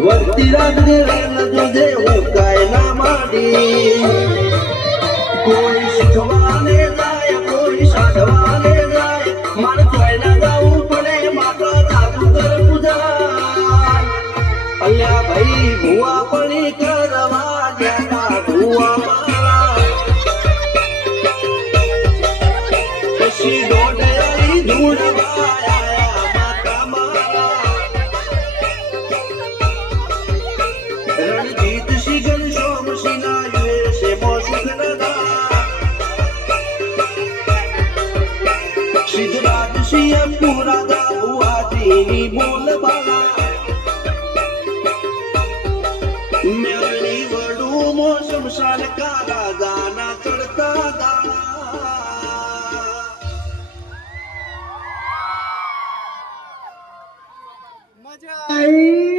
વળતી રાખજે રેલ જોજે ઉકાય ના માંડી કોઈ શીખવાને જાય કોઈ સાધવાને જાય મારે જોઈ ના જવું પડે માતા સાધુ કર પૂજા અલ્યા ભાઈ ભુવા પડી કરવા જ્યાં ભુવા મારા પછી દોડે ધૂળવા રણજીત સિંહ ઘનશ્યામ સિંહ ના યુએસએ માં સુખનગા સિદ્ધરાજ સિંહ પૂરા ગાવાજીની બોલબાલા મેળણી વડું મો શમશાન કાલા ગાના ચડતા દાણા મજા આવી